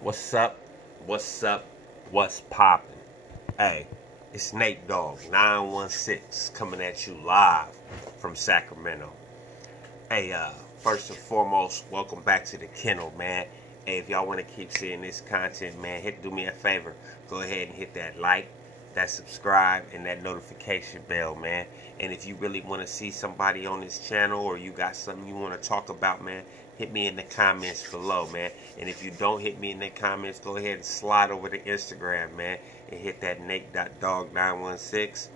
What's up? What's up? What's poppin'? Hey, it's Nate Dogg 916 coming at you live from Sacramento. Hey, first and foremost, welcome back to the kennel, man. Hey, if y'all want to keep seeing this content, man, do me a favor. Go ahead and hit that like, that subscribe, and that notification bell, man. And if you really want to see somebody on this channel or you got something you want to talk about, man, hit me in the comments below, man. And if you don't hit me in the comments, go ahead and slide over to Instagram, man, and hit that Nate.Dog916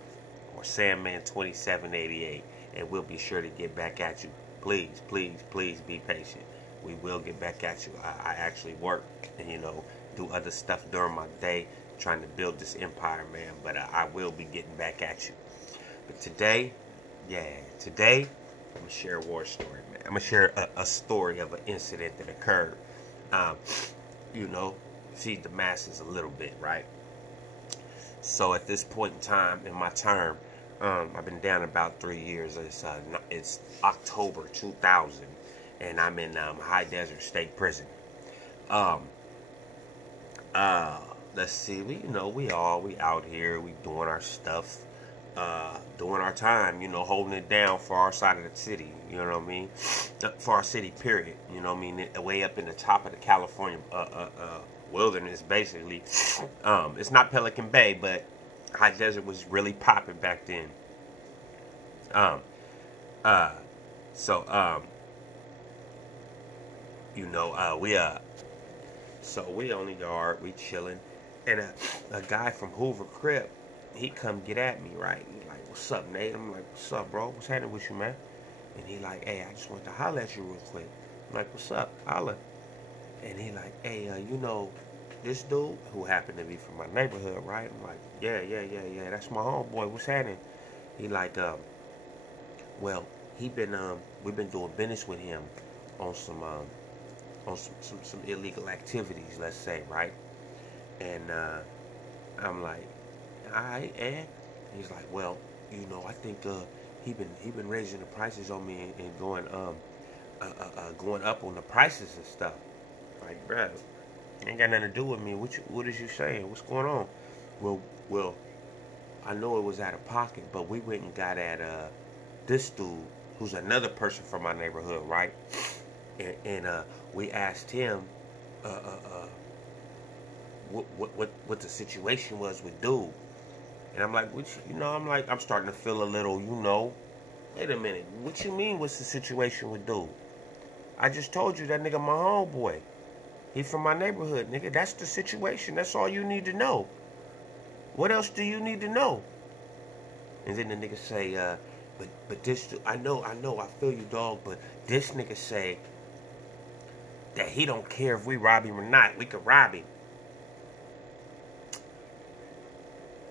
or Sandman2788, and we'll be sure to get back at you. Please, please, please be patient. We will get back at you. I actually work and, do other stuff during my day trying to build this empire, man. But I will be getting back at you. But today, I'm going to share a war story, man. I'm going to share a story of an incident that occurred. Feed the masses a little bit, right? So at this point in time in my term, I've been down about 3 years. It's October 2000, and I'm in High Desert State Prison. Let's see. We out here. We doing our stuff, doing our time. Holding it down for our side of the city. You know what I mean? For our city, period. You know what I mean? Way up in the top of the California wilderness, basically. It's not Pelican Bay, but High Desert was really popping back then. We on the yard, we chilling, and a guy from Hoover Crip, he come get at me, right? He like, "What's up, Nate?" I'm like, "What's up, bro? What's happening with you, man?" And he like, "Hey, I just want to holler at you real quick." I'm like, "What's up? Holla." And he like, "Hey, this dude who happened to be from my neighborhood, right?" I'm like, yeah, that's my homeboy. What's happening?" He like, well, we've been doing business with him on some illegal activities, let's say, right? And I'm like, all right, and he's like, "Well, I think he been raising the prices on me and going up on the prices and stuff." Like, bruh, ain't got nothing to do with me. What is you saying? What's going on? Well, I know it was out of pocket, but we went and got at this dude who's another person from my neighborhood, right? And we asked him what the situation was with dude. And I'm like, I'm starting to feel a little, wait a minute, what you mean what's the situation with dude? I just told you that nigga my homeboy. He from my neighborhood, nigga. That's the situation. That's all you need to know. What else do you need to know? And then the nigga say, but this, I know, I feel you, dog, but this nigga say that he don't care if we rob him or not. We could rob him.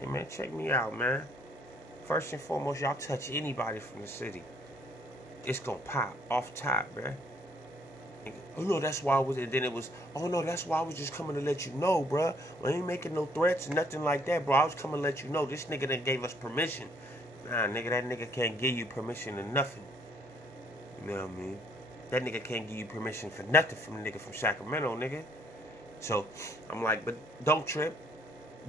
Hey, man, check me out, man. First and foremost, y'all touch anybody from the city, it's gonna pop off top, bruh. Oh, no, that's why I was, and then it was, oh, no, that's why I was just coming to let you know, bruh. I ain't making no threats, nothing like that, bro. I was coming to let you know. This nigga done gave us permission. Nah, nigga, that nigga can't give you permission to nothing. You know what I mean? That nigga can't give you permission for nothing from the nigga from Sacramento, nigga. So, I'm like, but don't trip.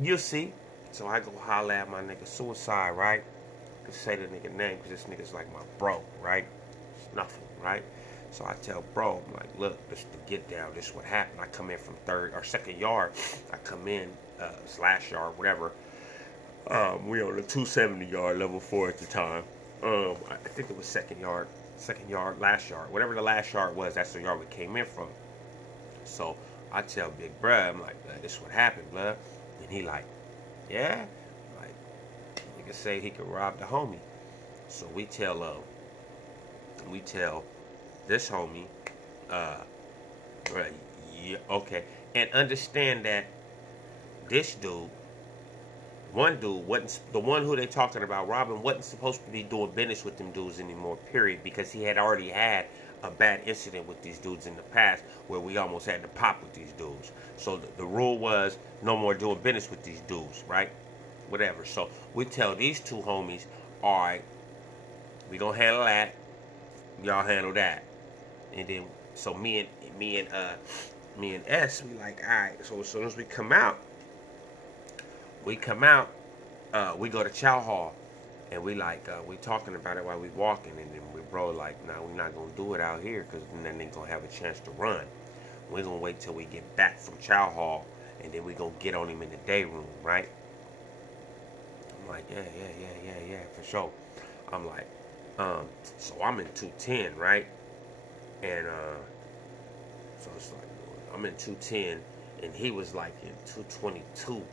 You'll see. So I go holler at my nigga Suicide, right? I can say the nigga name because this nigga's like my bro, right? It's nothing, right? So I tell bro, I'm like, look, this the get down. This is what happened. I come in from third or second yard. I come in, slash yard, whatever. We on the 270 yard, level 4 at the time. I think it was second yard, last yard. Whatever the last yard was, that's the yard we came in from. So I tell big bruh, I'm like, this is what happened, blood. And he like, yeah? Like, nigga say he could rob the homie. So we tell this homie, right, yeah, okay. And understand that this dude, one dude, wasn't the one who they talking about robbing, wasn't supposed to be doing business with them dudes anymore, period, because he had already had a bad incident with these dudes in the past where we almost had to pop with these dudes. So the rule was no more doing business with these dudes, right? Whatever. So we tell these two homies, all right, we gonna handle that, y'all handle that. And then so me and me and S, we like, all right. So as soon as we come out, we go to Chow Hall, and we like, we talking about it while we walking, and then we bro like, nah, we're not gonna do it out here, because then they gonna have a chance to run. We're gonna wait till we get back from Chow Hall, and then we gonna get on him in the day room, right? I'm like, yeah, for sure. I'm like, so I'm in 210, right? And so it's like, I'm in 210, and he was like in 222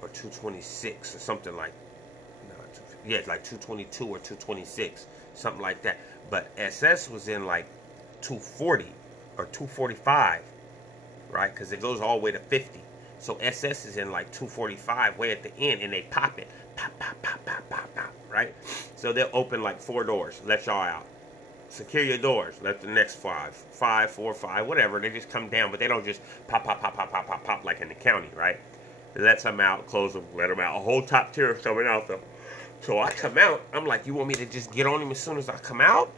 or 226 or something like, yeah, it's like 222 or 226, something like that. But SS was in like 240 or 245, right? Because it goes all the way to 50. So SS is in like 245 way at the end, and they pop it. Pop, pop, pop, pop, pop, pop, right? So they'll open like 4 doors, let y'all out. Secure your doors, let the next 5, 4, 5, whatever. They just come down, but they don't just pop, pop, pop, pop, pop, pop, pop like in the county, right? They let some out, close them, let them out. A whole top tier is coming out though. So I come out, I'm like, you want me to just get on him as soon as I come out?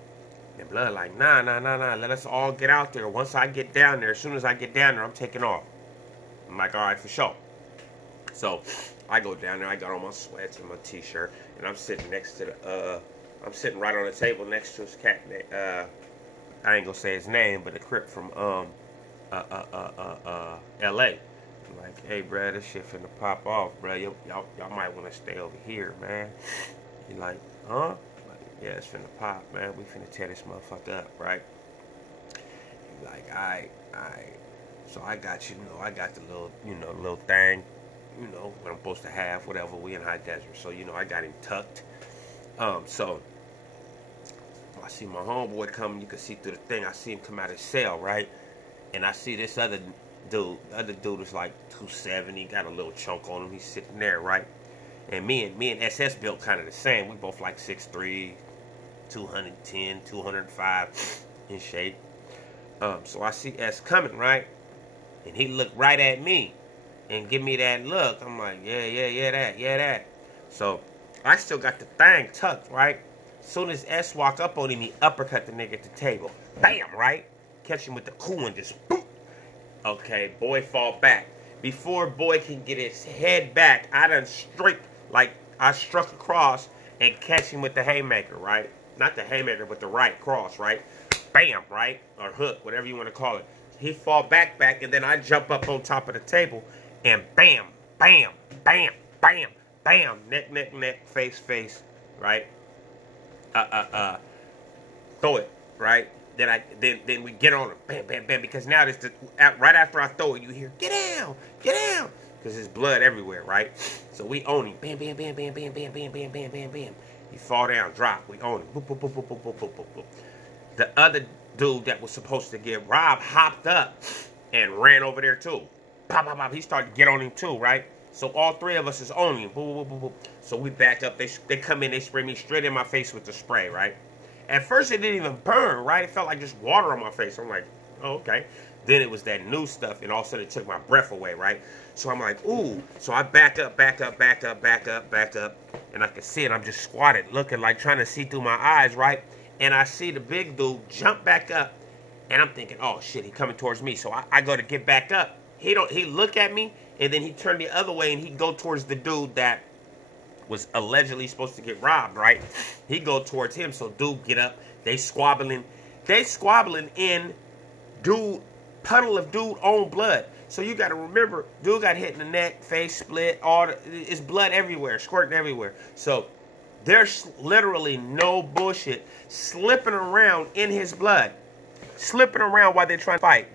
And Blood like, nah, let us all get out there. Once I get down there, as soon as I get down there, I'm taking off. I'm like, all right, for sure. So I go down there, I got on my sweats and my t-shirt, and I'm sitting next to the, I'm sitting right on the table next to this cat, I ain't gonna say his name, but a Crip from, L.A. I'm like, hey, bro, this shit finna pop off, bro. Y'all might want to stay over here, man. He like, huh? Like, yeah, it's finna pop, man. We finna tear this motherfucker up, right? He like, all right. So I got, I got the little, little thing, what I'm supposed to have, whatever. We in high desert, so I got him tucked. So I see my homeboy coming. You can see through the thing. I see him come out of his cell, right? And I see this other dude. The other dude is like 270, got a little chunk on him. He's sitting there, right? And me and SS built kind of the same. We both like 6'3", 210, 205 in shape. So I see S coming, right? And he looked right at me and give me that look. I'm like, yeah, that. So I still got the thing tucked, right? Soon as S walk up on him, he uppercut the nigga at the table. Bam, right? Catch him with the cool one, just boop. Okay, boy fall back. Before boy can get his head back, I done I struck across and catch him with the haymaker, right? Not the haymaker, but the right cross, right? Bam, right? Or hook, whatever you want to call it. He fall back, and then I jump up on top of the table, and bam, bam, bam, bam, bam, neck, face, right? Throw it, right? Then we get on him, bam, because now this right after I throw it, you hear get down, because there's blood everywhere, right? So we own him, bam. He fall down, drop, we own him, boop, boop, boop, boop, boop, boop, boop, boop. The other dude that was supposed to get robbed hopped up and ran over there too. Pop. He started to get on him too, right? So all 3 of us is on him. Boop, boop, boop, boop. So we back up. They come in. They spray me straight in my face with the spray, right? At first it didn't even burn, right? It felt like just water on my face. I'm like, oh, okay. Then it was that new stuff, and all of a sudden it took my breath away, right? So I'm like, ooh. So I back up, and I can see it. I'm just squatted, looking like trying to see through my eyes, right? And I see the big dude jump back up, and I'm thinking, oh shit, he coming towards me. So I go to get back up. He look at me, and then he turned the other way, and he go towards the dude that was allegedly supposed to get robbed, right? He go towards him, so dude get up. They squabbling in puddle of dude own blood. So you got to remember, dude got hit in the neck, face split, it's blood everywhere, squirting everywhere. So there's literally no bullshit slipping around in his blood. Slipping around while they're trying to fight.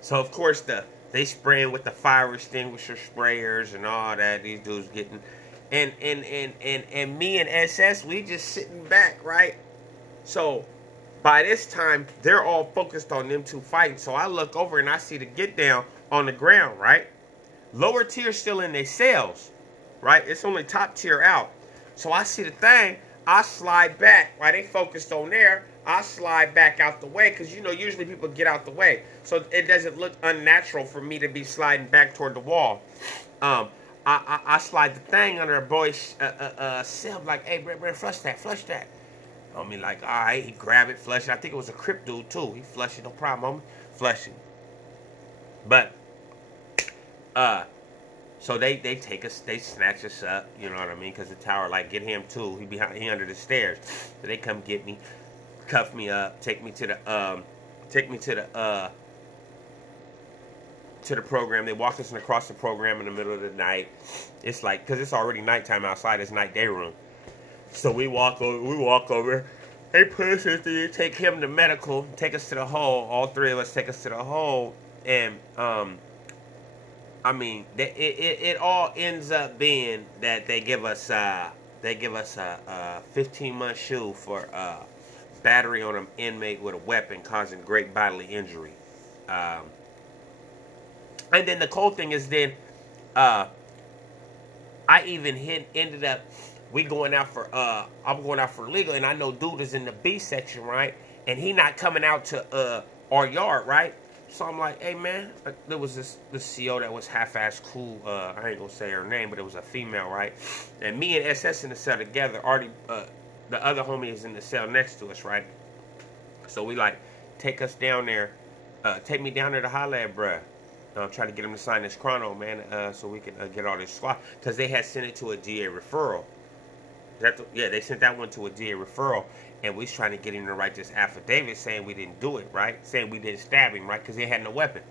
So, of course, they spraying with the fire extinguisher sprayers and all that. These dudes getting... And me and SS, we just sitting back, right? So, by this time, they're all focused on them 2 fighting. So, I look over and I see the get down on the ground, right? Lower tier still in their cells, right? It's only top tier out. So I see the thing, I slide back. While they focused on there, I slide back out the way. Because, usually people get out the way. So it doesn't look unnatural for me to be sliding back toward the wall. I slide the thing under a boy's cell. Like, hey, bro, flush that. I mean, like, all right, he grab it, flush it. I think it was a Crip dude, too. He flushed it, no problem, homie. Flushing. But so they take us, they snatch us up, you know what I mean? Because the tower like get him too. He under the stairs. So they come get me, cuff me up, take me to the program. They walk us across the program in the middle of the night. It's like, because it's already nighttime outside. It's night day room. So we walk over. They put us in there, take him to medical, take us to the hole. All three of us take us to the hole, and I mean, it all ends up being that they give us a 15-month shoe for battery on an inmate with a weapon causing great bodily injury. And then the cold thing is then I even ended up I'm going out for legal, and I know dude is in the B section, right? And he not coming out to our yard, right? So I'm like, hey man, there was this CO that was half-ass cool. I ain't gonna say her name, but it was a female, right? And me and SS in the cell together. Already, the other homie is in the cell next to us, right? So we like take us down there, take me down there to holler at bruh. I'm trying to get him to sign this chrono, man, so we can get all this squad, because they had sent it to a DA referral. Yeah, they sent that one to a DA referral, and we was trying to get him to write this affidavit saying we didn't do it, right? Saying we didn't stab him, right? Because he had no weapon.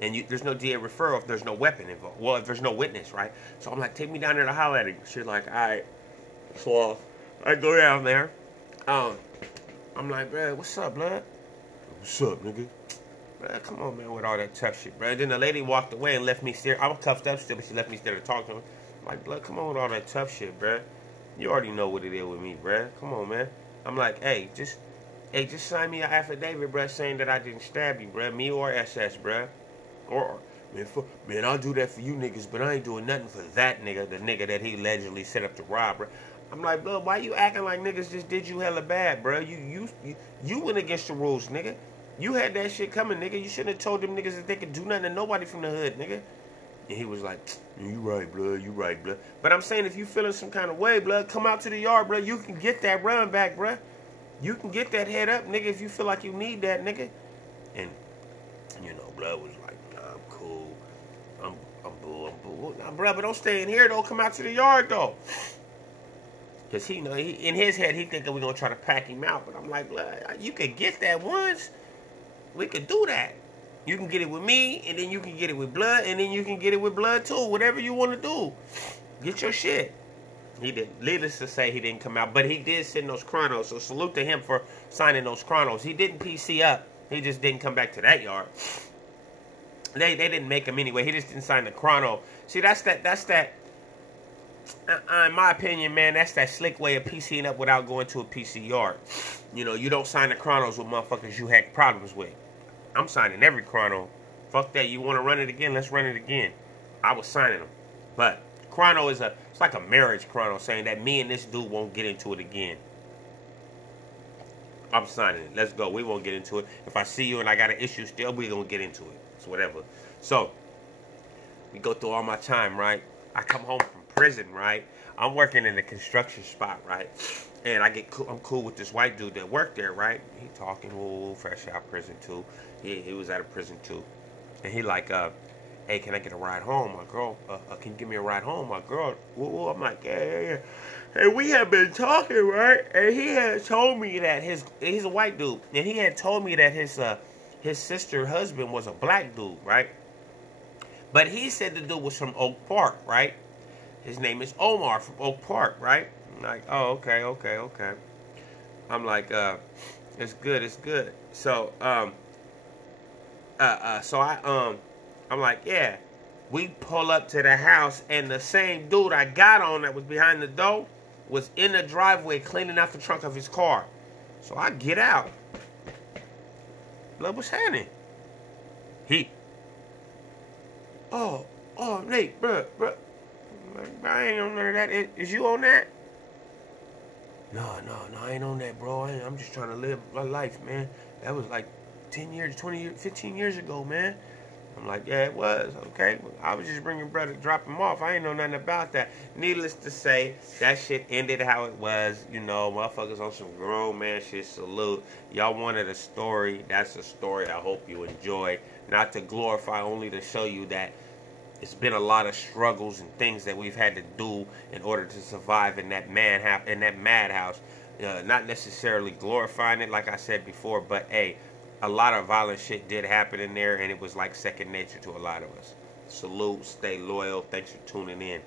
And there's no DA referral if there's no weapon involved. Well, if there's no witness, right? So I'm like, take me down there to holler at him. She's like, all right. So I go down there. I'm like, bro, what's up, blood? What's up, nigga? Bro, come on, man, with all that tough shit, bro. Then the lady walked away and left me there. I was cuffed up still, but she left me there to talk to him. I'm like, blood, come on with all that tough shit, bro. You already know what it is with me, bruh. Come on, man. I'm like, hey, just sign me an affidavit, bruh, saying that I didn't stab you, bruh. Me or SS, bruh. Or, man, I'll do that for you niggas, but I ain't doing nothing for that nigga, the nigga that he allegedly set up to rob, bruh. I'm like, blood, why you acting like niggas just did you hella bad, bruh? You went against the rules, nigga. You had that shit coming, nigga. You shouldn't have told them niggas that they could do nothing to nobody from the hood, nigga. And he was like, you right, blood, you right, blood. But I'm saying, if you feeling some kind of way, blood, come out to the yard, blood. You can get that run back, blood. You can get that head up, nigga, if you feel like you need that, nigga. And, you know, blood was like, nah, I'm cool. I'm boo. Nah, blood, but don't stay in here, though. Come out to the yard, though. Because he in his head, he thinking we're going to try to pack him out. But I'm like, blood, you could get that once. We could do that. You can get it with me, and then you can get it with blood, and then you can get it with blood too. Whatever you want to do. Get your shit. He didn't. Needless to say, he didn't come out, but he did send those chronos. So salute to him for signing those chronos. He didn't PC up. He just didn't come back to that yard. They didn't make him anyway. He just didn't sign the chrono. See, that's that. In my opinion, man, that's that slick way of PCing up without going to a PC yard. You know, you don't sign the chronos with motherfuckers you had problems with. I'm signing every chrono. Fuck that. You want to run it again? Let's run it again. I was signing them. But chrono it's like a marriage chrono, saying that me and this dude won't get into it again. I'm signing it. Let's go. We won't get into it. If I see you and I got an issue still, we gonna get into it. It's whatever. So we go through all my time, right? I come home from prison, right? I'm working in a construction spot, right? And I'm cool with this white dude that worked there, right? He talking, fresh out of prison too. He was out of prison too. And he like, hey, can I get a ride home? My girl, can you give me a ride home? My girl, I'm like, yeah. And we had been talking, right? And he had told me that he's a white dude. And he had told me that his sister husband was a black dude, right? But he said the dude was from Oak Park, right? His name is Omar from Oak Park, right? I'm like, oh, okay. I'm like, it's good. So, I'm like, yeah. We pull up to the house, and the same dude I got on that was behind the door was in the driveway cleaning out the trunk of his car. So I get out. Blood, what's happening? Oh, Nate, bro. I ain't on none of that. Is you on that? No, I ain't on that, bro. I'm just trying to live my life, man. That was like 10 years, 20 years, 15 years ago, man. I'm like, yeah, it was. Okay. I was just bringing brother, drop him off. I ain't know nothing about that. Needless to say, that shit ended how it was. You know, motherfuckers on some grown man shit. Salute. Y'all wanted a story. That's a story I hope you enjoy. not to glorify, only to show you that it's been a lot of struggles and things that we've had to do in order to survive in that madhouse. Not necessarily glorifying it, like I said before, but hey, a lot of violent shit did happen in there, and it was like second nature to a lot of us. Salute, stay loyal. Thanks for tuning in.